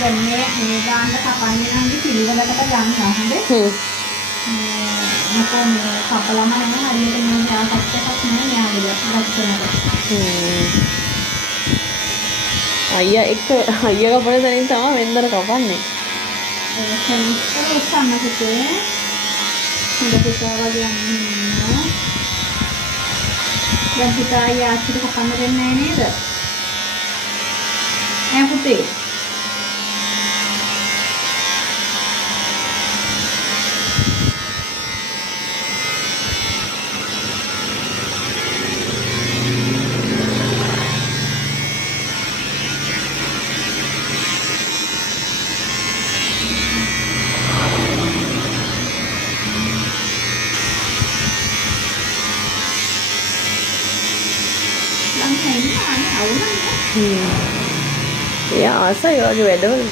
දැන් මේ ගාන්න කපන්නේ නම් පිළිවෙලකට ගන්නවා හොඳේ. මොකෝ මේ කපලම නැහැ හරියට මේ දාපත් එකක් නෑ යාළුවා ලස්සනට. අයියා කපන තැනින් තමයි වෙන්දර කපන්නේ. ඒක සම්මතේ හොඳ පුතා වගේ යන්නේ. දැන් පුතා යාචිට කපන්න දෙන්නේ නේද? ඈ පුතේ. එයා ආසයි වගේ වැඩවල.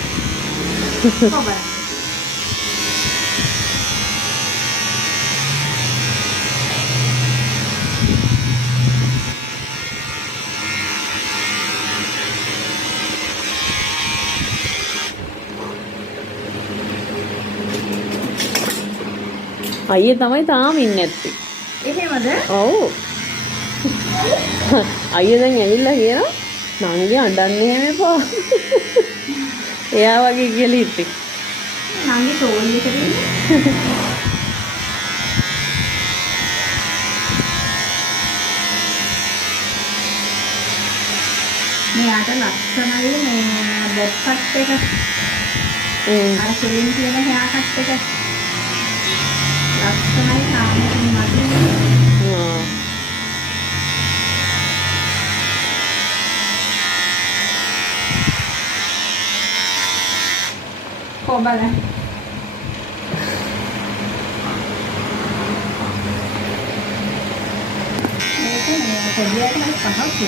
අයියේ තමයි තාම ඉන්නේ නැත්තේ. එහෙමද? ඔව්. අයියා දැන් ඇවිල්ලා කියනවා නංගි අඬන්නේ එහෙම එපා. එයා වගේ කියලා ඉතින්. නංගි ටෝල් එකට ඉන්නේ. මෙයාට ලස්සනයි මේ බොබ් කට් එක. අර සෙලින් කියන හෙයා කට් එක. ලස්සනයි තාමත් මගේ. කොබල මේක පොඩියට පහක්